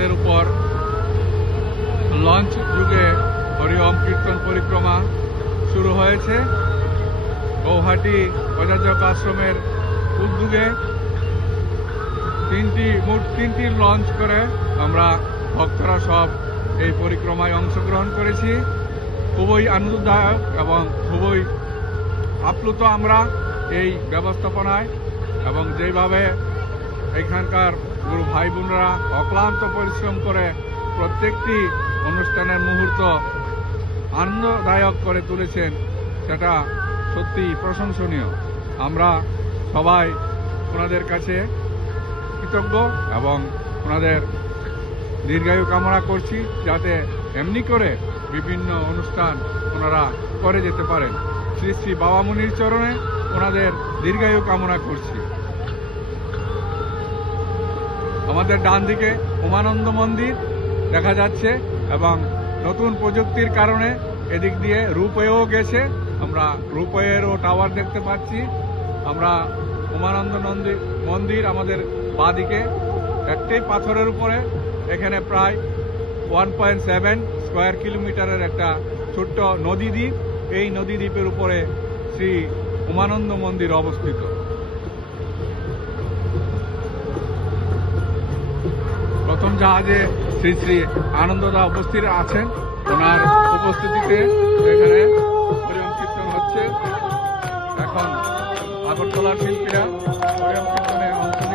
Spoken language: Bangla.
বাঁধের উপর লঞ্চ যুগে হরিওম কীর্তন পরিক্রমা শুরু হয়েছে। গৌহাটি প্রজাজক আশ্রমের উদ্যোগে তিনটি, মোট তিনটি লঞ্চ করে আমরা ভক্তরা সব এই পরিক্রমায় অংশগ্রহণ করেছি। খুবই আনন্দদায়ক এবং খুবই আপ্লুত আমরা এই ব্যবস্থাপনায় এবং যেভাবে এখানকার গুরু ভাই বোনরা অক্লান্ত পরিশ্রম করে প্রত্যেকটি অনুষ্ঠানের মুহূর্ত আনন্দদায়ক করে তুলেছেন, সেটা সত্যি প্রশংসনীয়। আমরা সবাই ওনাদের কাছে কৃতজ্ঞ এবং ওনাদের দীর্ঘায়ু কামনা করছি যাতে এমনি করে বিভিন্ন অনুষ্ঠান ওনারা করে যেতে পারেন। শ্রী শ্রী বাবা মুনির চরণে ওনাদের দীর্ঘায়ু কামনা করছি। আমাদের ডান দিকে উমানন্দ মন্দির দেখা যাচ্ছে এবং নতুন প্রযুক্তির কারণে এদিক দিয়ে রূপয়েও গেছে। আমরা রূপেরও টাওয়ার দেখতে পাচ্ছি। আমরা উমানন্দ নন্দী, মন্দির আমাদের বাদিকে একটাই পাথরের উপরে। এখানে প্রায় ওয়ান পয়েন্ট সেভেন স্কোয়ার কিলোমিটারের একটা ছোট্ট নদী দ্বীপ। এই নদী দ্বীপের উপরে শ্রী উমানন্দ মন্দির অবস্থিত। জাহাজে শ্রী শ্রী আনন্দদা উপস্থিত আছেন। ওনার উপস্থিতিতে এখানে হরিম কীর্তন হচ্ছে। এখন আগরতলার শিল্পীরা হরিওম কীর্তন